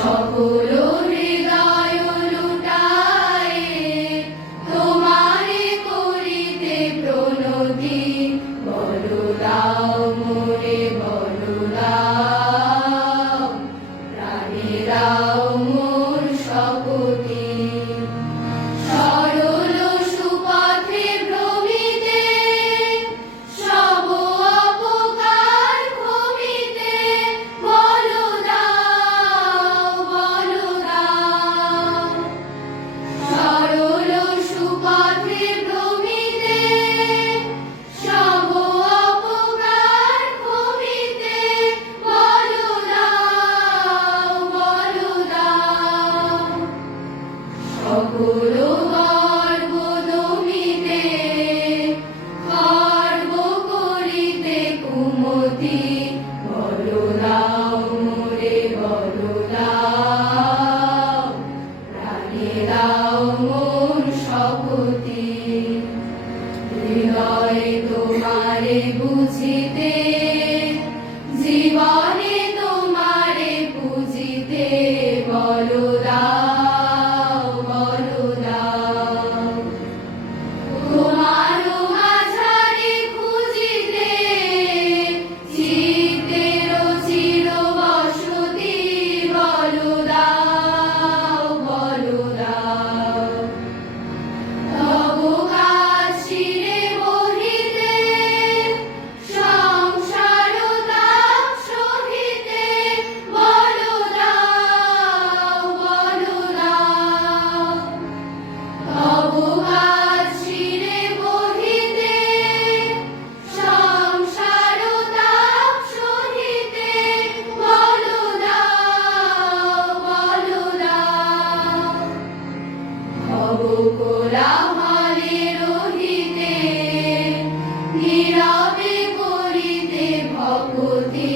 সকল হৃদয় লুটায়ে তোমারে করিতে প্রণতি, বলো দাও মোরে বলো দাও, প্রাণে দাও মোর শপথি। সরল সুপথে ভ্রমিতে সব অপকার ভমিতে, বলো দাও বলো দাও। সরল সুপথে ভ্রমিতে সব অপকার ভমিতে, বলো দাও বলো দাও। সকল গর্ব দমিতে খর্ব করিতে কুমতি, বলো দাও মোরে বলো দাও, প্রাণে দাও মোর শপথি। হৃদয়ে তোমারে বুঝিতে, জীবনে তোমারে পুজিতে, বলো দাও বলো দাও। তোমার মাঝারে খুঁজিতে চিত্তের চির বসতি, বলো দাও বলো দাও। তব কাজ শিরে বহিতে সংসার তাপ সহিতে, বলো দাও বলো দাও। তব কাজ শিরে বহিতে সংসার তাপ সহিতে, বলো দাও বলো দাও। ভব কোলাহলে রহিতে নীরবে করিতে ভকতি,